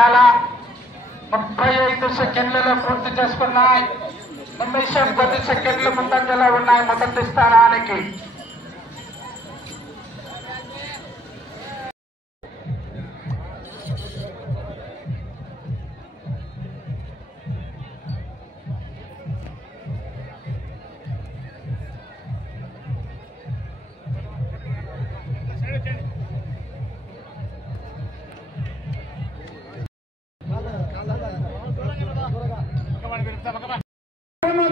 35 సెకండ్లలో పూర్తి చేసుకున్నాయి. నిమిషం 10 సెకండ్లు ముందంజలో ఉన్నాయి మొదటి స్థానానికి.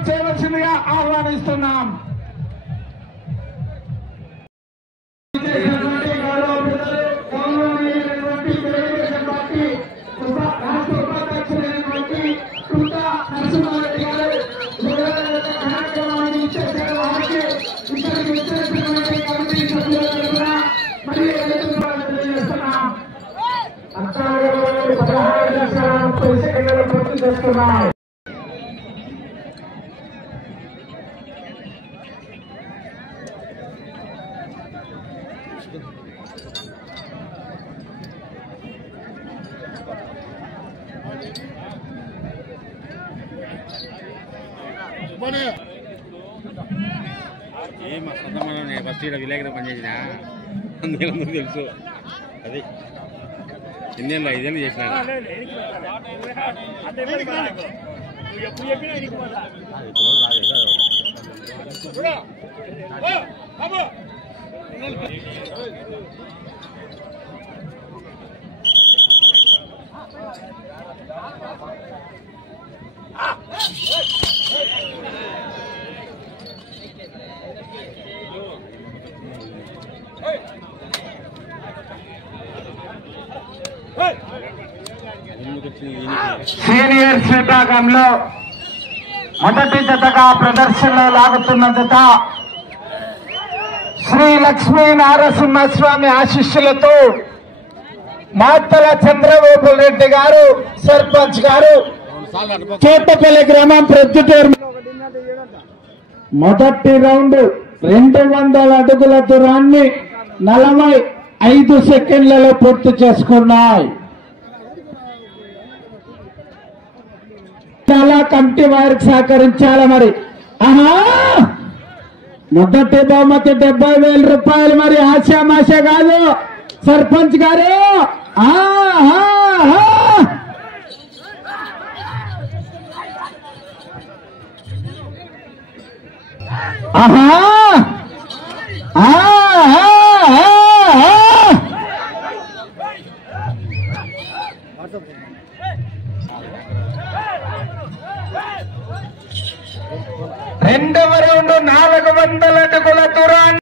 చేయవలసిందిగా ఆహ్వానిస్తున్నాం. పూర్తి చేస్తున్నాం. ఫస్ట్ ఇక్కడ విలేకరు పనిచేసిన అందుకు తెలుసు. అది ఎన్నేళ్ళు 5 ఏళ్ళు చేసిన సీనియర్స్ విభాగంలో మొదటి జతగా ప్రదర్శనలో లాగుతున్న జత శ్రీ లక్ష్మీ నారసింహస్వామి ఆశీస్సులతో మాతల చంద్రబాబు రెడ్డి గారు సర్పంచ్ గారు కేటపల్లి గ్రామం ప్రొద్దుటూరు మొదటి రౌండ్ 200 అడుగుల దూరాన్ని 45 సెకండ్లలో పూర్తి చేసుకున్నాయి. చాలా కమిటీ వారికి సహకరించాలి. మరి మొదటి బహుమతి 70,000 రూపాయలు. మరి ఆశామాష కాదు సర్పంచ్ గారు. రెండవ రౌండ్ 400 అడుగుల దూరాన్ని